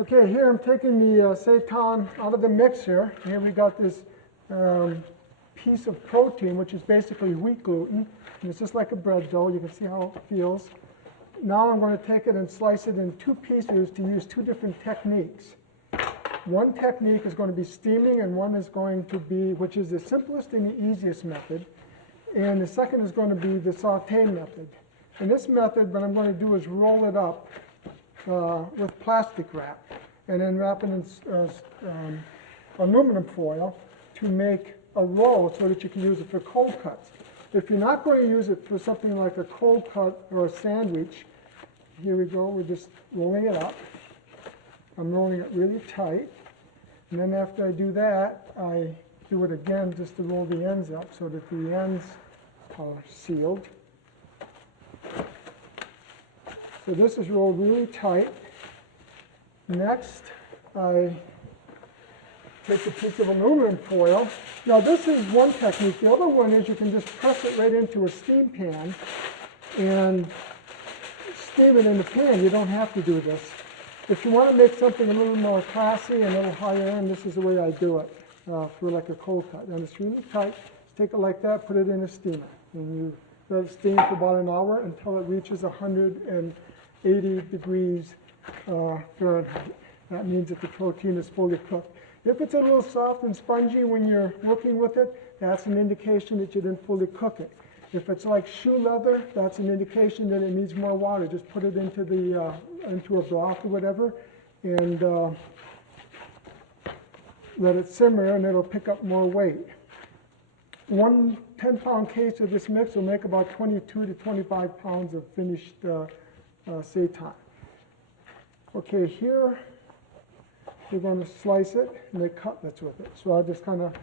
Okay, here I'm taking the seitan out of the mixer. Here we got this piece of protein, which is basically wheat gluten. And it's just like a bread dough. You can see how it feels. Now I'm going to take it and slice it in two pieces to use two different techniques. One technique is going to be steaming, and one is going to be, which is the simplest and the easiest method. And the second is going to be the saute method. In this method, what I'm going to do is roll it up with plastic wrap, and then wrap it in aluminum foil to make a roll so that you can use it for cold cuts. If you're not going to use it for something like a cold cut or a sandwich, here we go, we're just rolling it up. I'm rolling it really tight, and then after I do that, I do it again just to roll the ends up so that the ends are sealed. So this is rolled really tight. Next, I take a piece of aluminum foil. Now this is one technique. The other one is you can just press it right into a steam pan and steam it in the pan. You don't have to do this. If you want to make something a little more classy and a little higher end, this is the way I do it for like a cold cut. And it's really tight. Just take it like that, put it in a steamer. And you let it steam for about an hour until it reaches 180 degrees Fahrenheit. That means that the protein is fully cooked. If it's a little soft and spongy when you're working with it, that's an indication that you didn't fully cook it. If it's like shoe leather, that's an indication that it needs more water. Just put it into the into a broth or whatever, and let it simmer, and it'll pick up more weight. One 10-pound case of this mix will make about 22 to 25 pounds of finished seitan. Okay, here we're going to slice it and make cutlets with it. So I'll just kind of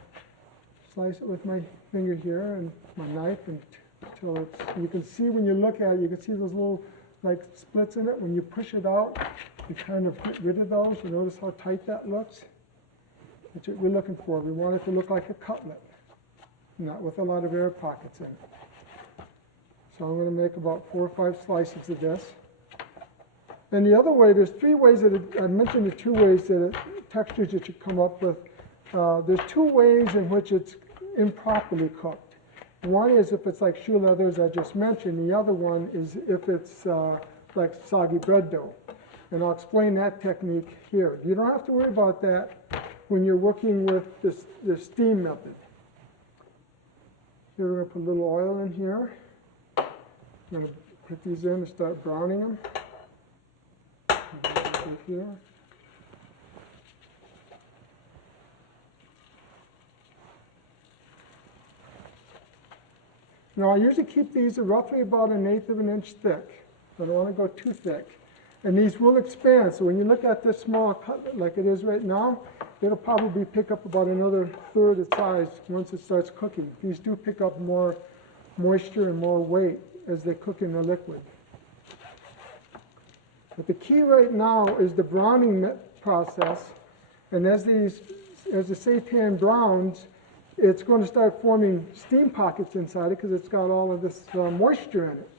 slice it with my finger here and my knife until it's, you can see when you look at it, you can see those little like splits in it. When you push it out, you kind of get rid of those. You notice how tight that looks? That's what we're looking for. We want it to look like a cutlet, not with a lot of air pockets in it. So I'm going to make about 4 or 5 slices of this. And the other way, there's 3 ways that I mentioned the 2 ways that textures that you come up with. There's 2 ways in which it's improperly cooked. One is if it's like shoe leather, as I just mentioned. The other one is if it's like soggy bread dough. And I'll explain that technique here. You don't have to worry about that when you're working with the steam method. Here we're going to put a little oil in here. I'm going to put these in and start browning them. Here. Now I usually keep these roughly about 1/8 of an inch thick. I don't want to go too thick. And these will expand, so when you look at this small cutlet like it is right now, it'll probably pick up about another 1/3 the size once it starts cooking. These do pick up more moisture and more weight as they cook in the liquid. But the key right now is the browning process, and as the seitan browns, it's going to start forming steam pockets inside it because it's got all of this moisture in it.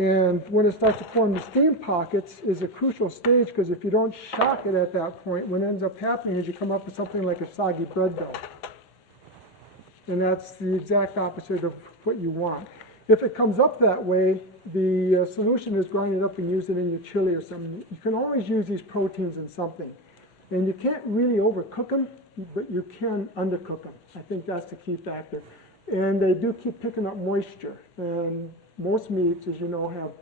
And when it starts to form the steam pockets is a crucial stage, because if you don't shock it at that point, what ends up happening is you come up with something like a soggy bread dough. And that's the exact opposite of what you want. If it comes up that way, the solution is grind it up and use it in your chili or something. You can always use these proteins in something. And you can't really overcook them, but you can undercook them. I think that's the key factor. And they do keep picking up moisture. And most meats, as you know, have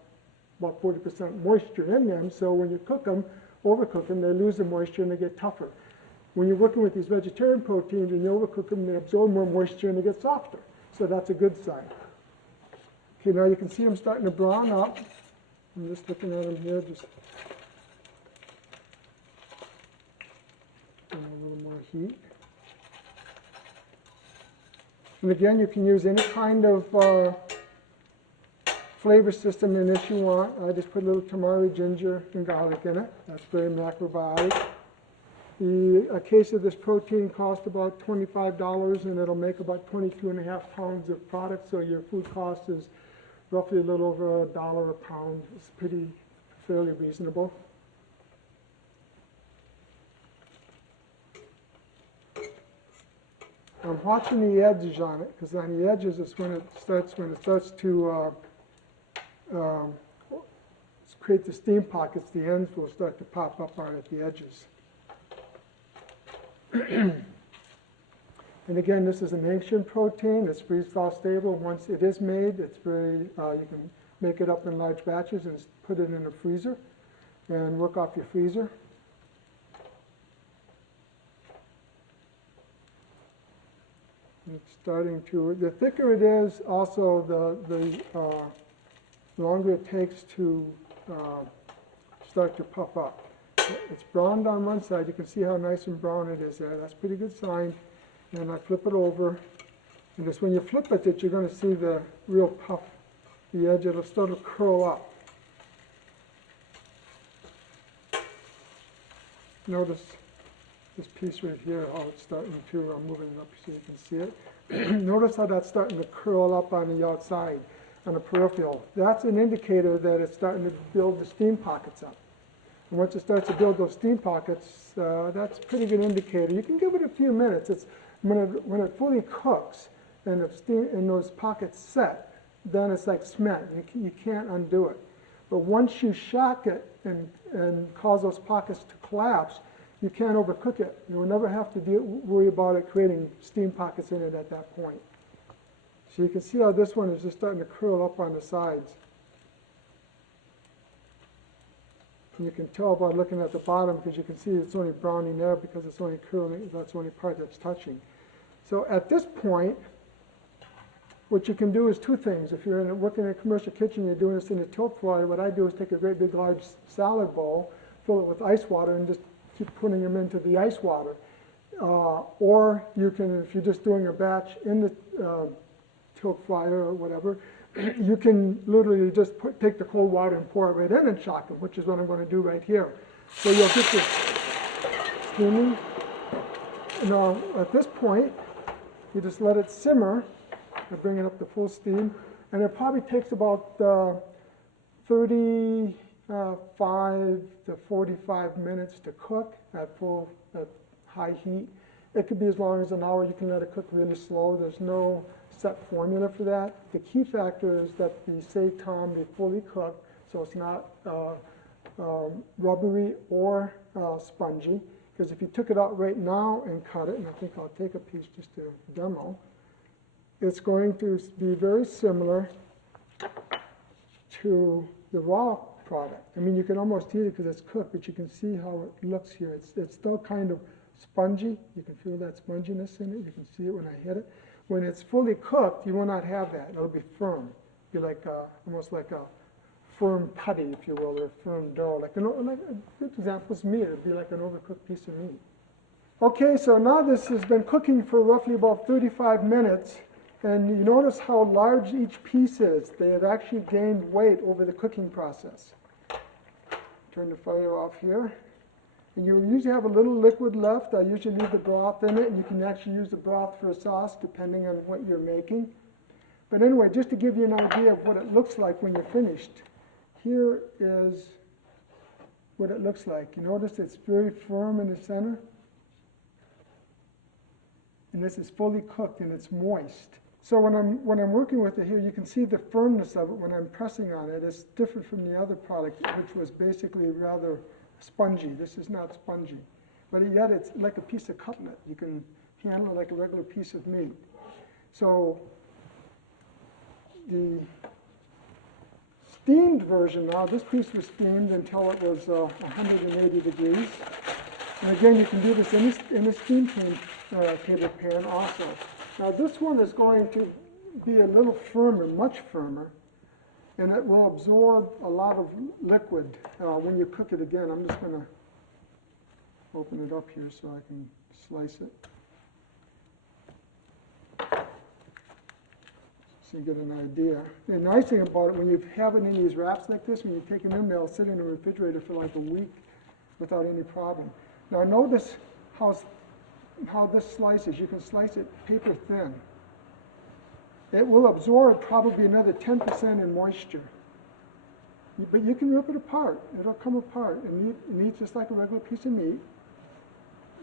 about 40% moisture in them. So when you cook them, overcook them, they lose the moisture and they get tougher. When you're working with these vegetarian proteins and you overcook them, they absorb more moisture and they get softer. So that's a good sign. Okay, now you can see them starting to brown up. I'm just looking at them here, just a little more heat. And again, you can use any kind of flavor system in this you want. I just put a little tamari, ginger, and garlic in it. That's very macrobiotic. A case of this protein costs about $25, and it'll make about 22.5 pounds of product, so your food cost is roughly a little over $1 a pound. It's fairly reasonable. I'm watching the edges on it, because on the edges is when it starts to create the steam pockets, the ends will start to pop up out at the edges. And again, this is an ancient protein. It's freeze-thaw stable. Once it is made, it's very, you can make it up in large batches and put it in a freezer and work off your freezer. It's starting to, the thicker it is, also the longer it takes to start to puff up. It's browned on one side. You can see how nice and brown it is there. That's a pretty good sign. And I flip it over. And just when you flip it, you're going to see the real puff. The edge, it'll start to curl up. Notice this piece right here, how it's starting to, I'm moving it up so you can see it. Notice how that's starting to curl up on the outside, on the peripheral. That's an indicator that it's starting to build the steam pockets up. And once it starts to build those steam pockets, that's a pretty good indicator. You can give it a few minutes. It's when it fully cooks and the steam and those pockets set, then it's like cement. You can't undo it. But once you shock it and cause those pockets to collapse, you can't overcook it. You will never have to worry about it creating steam pockets in it at that point. So you can see how this one is just starting to curl up on the sides. And you can tell by looking at the bottom, because you can see it's only browning there because it's only curling, that's the only part that's touching. So at this point, what you can do is two things. If you're working in a commercial kitchen, you're doing this in a tilt fryer, what I do is take a great big large salad bowl, fill it with ice water, and just keep putting them into the ice water. Or you can, if you're just doing a batch in the tilt fryer or whatever, you can literally just take the cold water and pour it right in and shock them, which is what I'm going to do right here. So you'll get this steaming. Now, at this point, you just let it simmer and bring it up to full steam. And it probably takes about 35 to 45 minutes to cook at high heat. It could be as long as an hour. You can let it cook really slow. There's no set formula for that. The key factor is that the seitan be fully cooked, so it's not rubbery or spongy. Because if you took it out right now and cut it, and I think I'll take a piece just to demo, it's going to be very similar to the raw product. I mean, you can almost eat it because it's cooked, but you can see how it looks here. It's still kind of spongy. You can feel that sponginess in it. You can see it when I hit it. When it's fully cooked, you will not have that. It'll be firm. Be like almost like a firm putty, if you will, or a firm dough. Like a good example is meat. It'll be like an overcooked piece of meat. Okay, so now this has been cooking for roughly about 35 minutes. And you notice how large each piece is. They have actually gained weight over the cooking process. Turn the fire off here. And you usually have a little liquid left. I usually leave the broth in it, and you can actually use the broth for a sauce depending on what you're making. But anyway, just to give you an idea of what it looks like when you're finished, here is what it looks like. You notice it's very firm in the center. And this is fully cooked and it's moist. So when I'm working with it here, you can see the firmness of it when I'm pressing on it. It's different from the other product, which was basically rather spongy. This is not spongy. But yet it's like a piece of cutlet. You can handle it like a regular piece of meat. So the steamed version now, this piece was steamed until it was 180 degrees. And again, you can do this in a steam table pan also. Now this one is going to be a little firmer, much firmer, and it will absorb a lot of liquid when you cook it again. I'm just going to open it up here so I can slice it. So you get an idea. The nice thing about it, when you have it in these wraps like this, when you take them in, they'll sit in the refrigerator for like a week without any problem. Now notice how this slices. You can slice it paper thin. It will absorb probably another 10% in moisture. But you can rip it apart. It'll come apart and eat just like a regular piece of meat.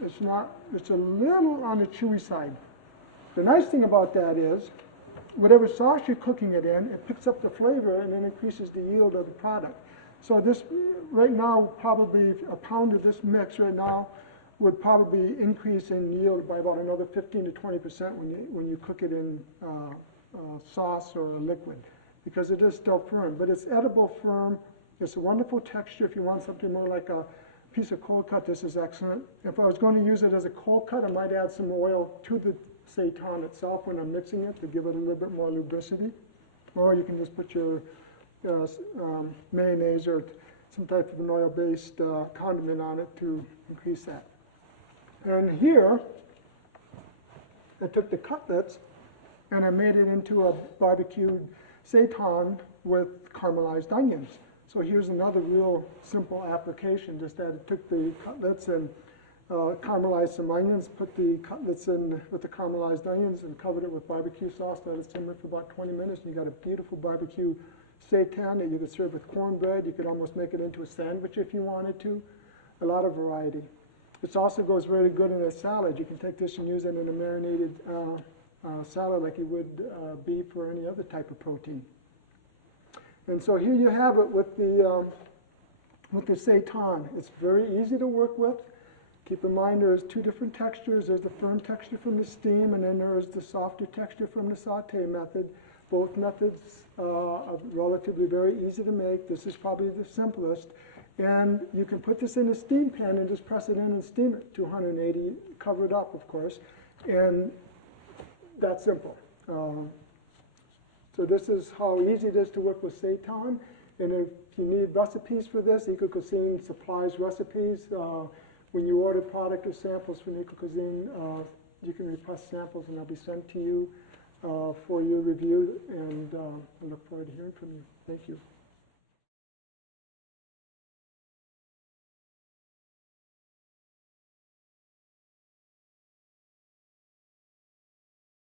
It's a little on the chewy side. The nice thing about that is, whatever sauce you're cooking it in, it picks up the flavor and then increases the yield of the product. So this, right now, probably a pound of this mix right now would probably increase in yield by about another 15 to 20% when you cook it in sauce or a liquid, because it is still firm. But it's edible firm. It's a wonderful texture. If you want something more like a piece of cold cut, this is excellent. If I was going to use it as a cold cut, I might add some oil to the seitan itself when I'm mixing it to give it a little bit more lubricity. Or you can just put your mayonnaise or some type of an oil-based condiment on it to increase that. And here, I took the cutlets and I made it into a barbecued seitan with caramelized onions. So here's another real simple application, just that I took the cutlets and caramelized some onions, put the cutlets in with the caramelized onions and covered it with barbecue sauce, let it simmer for about 20 minutes, and you got a beautiful barbecue seitan that you could serve with cornbread. You could almost make it into a sandwich if you wanted to. A lot of variety. This also goes very good in a salad. You can take this and use it in a marinated salad like you would beef or any other type of protein. And so here you have it with the seitan. It's very easy to work with. Keep in mind there's two different textures. There's the firm texture from the steam, and then there's the softer texture from the saute method. Both methods are relatively very easy to make. This is probably the simplest. And you can put this in a steam pan and just press it in and steam it to 180, cover it up, of course. And that's simple. So this is how easy it is to work with seitan. And if you need recipes for this, Eco-Cuisine supplies recipes. When you order product or samples from Eco-Cuisine, you can request samples and they'll be sent to you for your review. And I look forward to hearing from you. Thank you.